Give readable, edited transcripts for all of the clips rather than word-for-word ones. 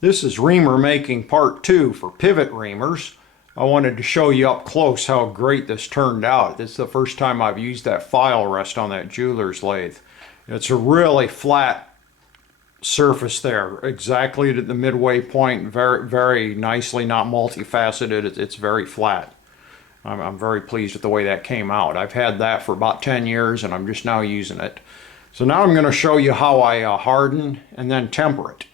This is reamer making part 2 for pivot reamers. I wanted to show you up close how great this turned out. This is the first time I've used that file rest on that jeweler's lathe. It's a really flat surface there, exactly at the midway point, very nicely, not multifaceted. It's very flat. I'm very pleased with the way that came out. I've had that for about 10 years and I'm just now using it. So now I'm going to show you how I harden and then temper it.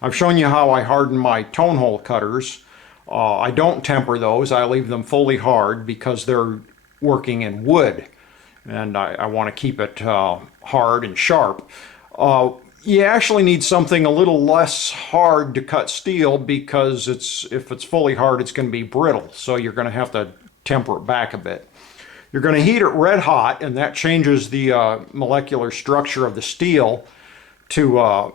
I've shown you how I harden my tone hole cutters. I don't temper those. I leave them fully hard because they're working in wood and I want to keep it hard and sharp. You actually need something a little less hard to cut steel because if it's fully hard, it's going to be brittle. So you're going to have to temper it back a bit. You're going to heat it red hot, and that changes the molecular structure of the steel to a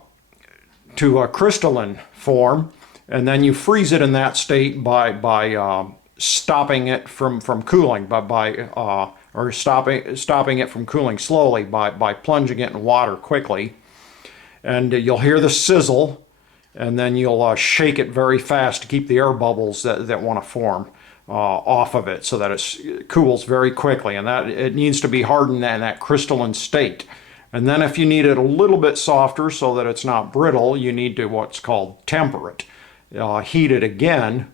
crystalline form, and then you freeze it in that state by stopping it from cooling, or stopping it from cooling slowly by plunging it in water quickly. And you'll hear the sizzle, and then you'll shake it very fast to keep the air bubbles that want to form off of it, so that it cools very quickly, and that it needs to be hardened in that crystalline state. And then if you need it a little bit softer so that it's not brittle, you need to what's called temper it. Heat it again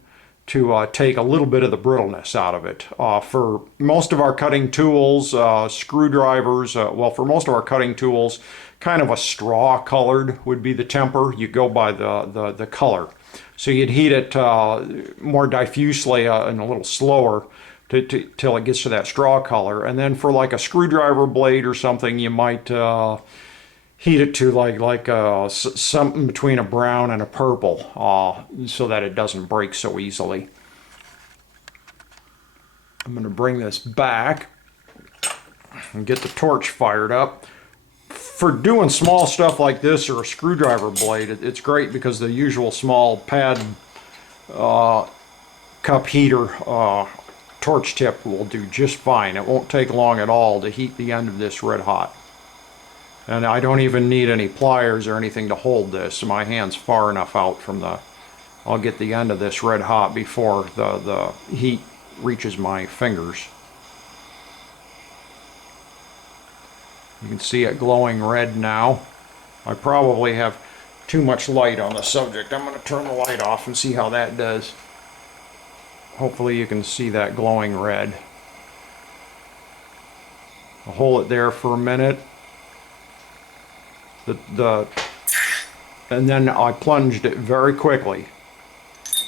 to take a little bit of the brittleness out of it. For most of our cutting tools, screwdrivers, well, for most of our cutting tools, kind of a straw colored would be the temper. You go by the color. So you'd heat it more diffusely and a little slower till it gets to that straw color. And then for like a screwdriver blade or something, you might heat it to like something between a brown and a purple so that it doesn't break so easily. I'm going to bring this back and get the torch fired up. For doing small stuff like this or a screwdriver blade, it's great because the usual small pad cup heater torch tip will do just fine. It won't take long at all to heat the end of this red hot. And I don't even need any pliers or anything to hold this. My hand's far enough out from I'll get the end of this red hot before the heat reaches my fingers. You can see it glowing red now. I probably have too much light on the subject. I'm going to turn the light off and see how that does. Hopefully you can see that glowing red. I'll hold it there for a minute. And then I plunged it very quickly.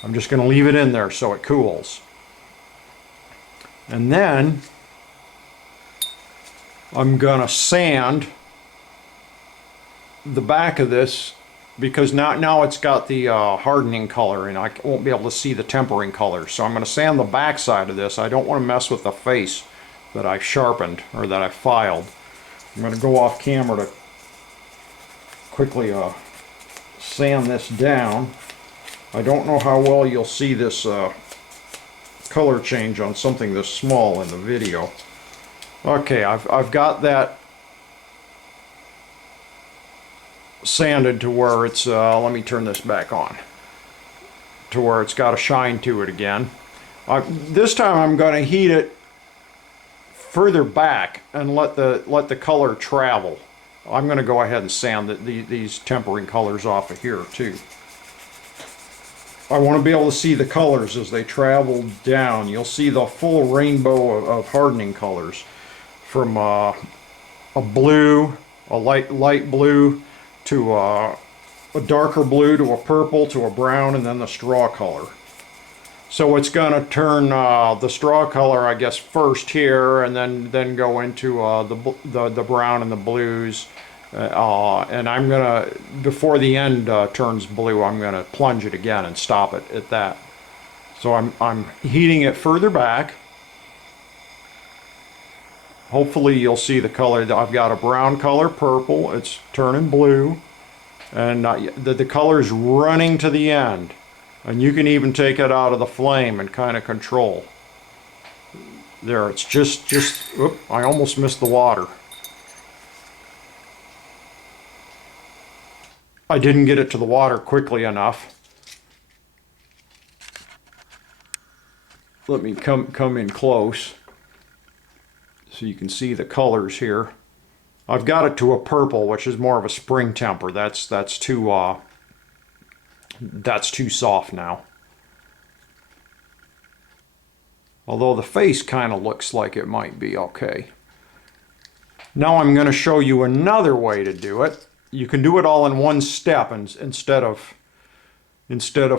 I'm just going to leave it in there so it cools. And then I'm gonna sand the back of this because now it's got the hardening color and I won't be able to see the tempering color. So I'm gonna sand the back side of this. I don't want to mess with the face that I sharpened or that I filed. I'm gonna go off camera to quickly sand this down. I don't know how well you'll see this color change on something this small in the video. Okay, I've got that sanded to where it's, let me turn this back on, to where it's got a shine to it again. This time I'm going to heat it further back and let the color travel. I'm going to go ahead and sand these tempering colors off of here too. I want to be able to see the colors as they travel down. You'll see the full rainbow of hardening colors. From a blue, a light blue, to a darker blue, to a purple, to a brown, and then the straw color. So it's going to turn the straw color, I guess, first here, and then go into the brown and the blues. And I'm going to, before the end turns blue, I'm going to plunge it again and stop it at that. So I'm heating it further back. Hopefully you'll see the color. I've got a brown color, purple, it's turning blue, and the color's running to the end. And you can even take it out of the flame and kind of control. There, it's just, oop, I almost missed the water. I didn't get it to the water quickly enough. let me come in close so you can see the colors here. I've got it to a purple, which is more of a spring temper. That's too soft now. Although the face kind of looks like it might be okay. Now I'm going to show you another way to do it. You can do it all in one step instead of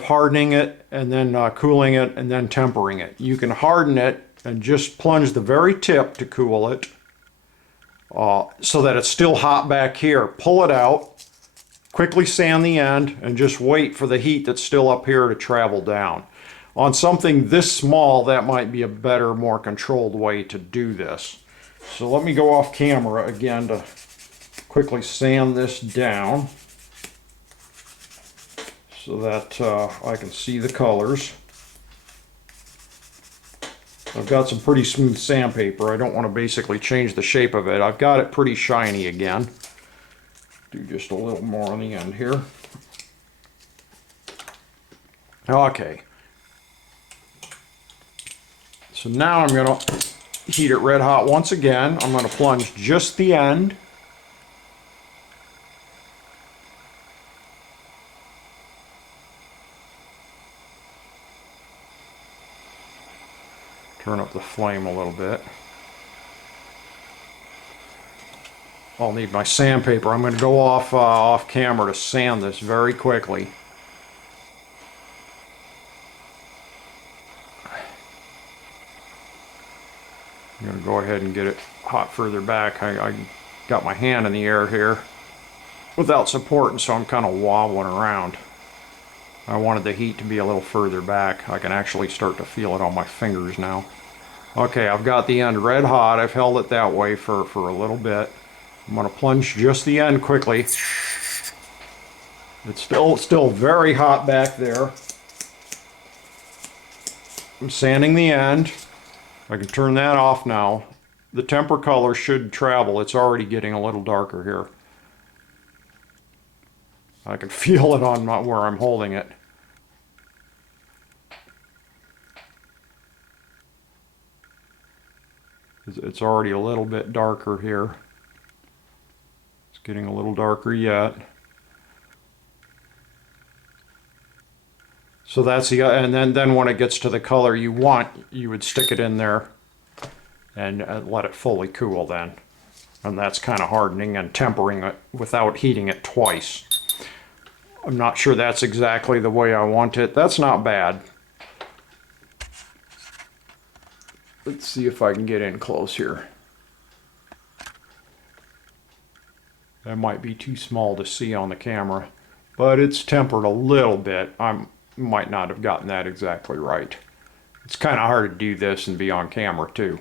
hardening it and then cooling it and then tempering it. You can harden it and just plunge the very tip to cool it so that it's still hot back here. Pull it out, quickly sand the end, and just wait for the heat that's still up here to travel down. On something this small, that might be a better, more controlled way to do this. So let me go off camera again to quickly sand this down so that I can see the colors. I've got some pretty smooth sandpaper. I don't want to basically change the shape of it. I've got it pretty shiny again. Do just a little more on the end here. Okay. So now I'm going to heat it red hot once again. I'm going to plunge just the end. Turn up the flame a little bit. I'll need my sandpaper. I'm going to go off camera to sand this very quickly. I'm going to go ahead and get it hot further back. I got my hand in the air here without support, and so I'm kind of wobbling around. I wanted the heat to be a little further back. I can actually start to feel it on my fingers now. Okay, I've got the end red hot. I've held it that way for a little bit. I'm going to plunge just the end quickly. It's still very hot back there. I'm sanding the end. I can turn that off now. The temper color should travel. It's already getting a little darker here. I can feel it on where I'm holding it. It's already a little bit darker here. It's getting a little darker yet. So that's the, and then when it gets to the color you want, you would stick it in there and let it fully cool then. And that's kind of hardening and tempering it without heating it twice. I'm not sure that's exactly the way I want it. That's not bad. Let's see if I can get in close here. That might be too small to see on the camera, but it's tempered a little bit. I might not have gotten that exactly right. It's kind of hard to do this and be on camera too.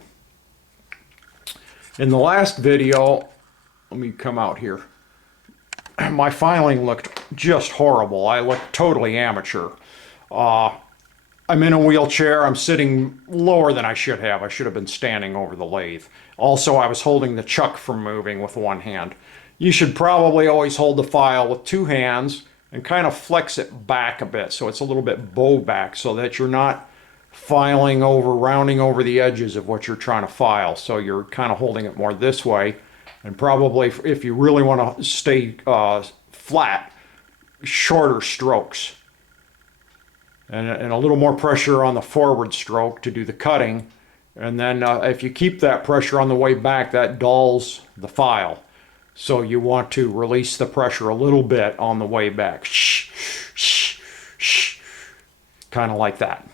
In the last video, let me come out here. My filing looked just horrible. I looked totally amateur. I'm in a wheelchair. I'm sitting lower than I should have. I should have been standing over the lathe. Also, I was holding the chuck from moving with one hand. You should probably always hold the file with two hands and kind of flex it back a bit so it's a little bit bow back so that you're not filing over, rounding over the edges of what you're trying to file. So you're kind of holding it more this way, and probably if you really want to stay flat, shorter strokes. And a little more pressure on the forward stroke to do the cutting. And then if you keep that pressure on the way back, that dulls the file. So you want to release the pressure a little bit on the way back. Kind of like that.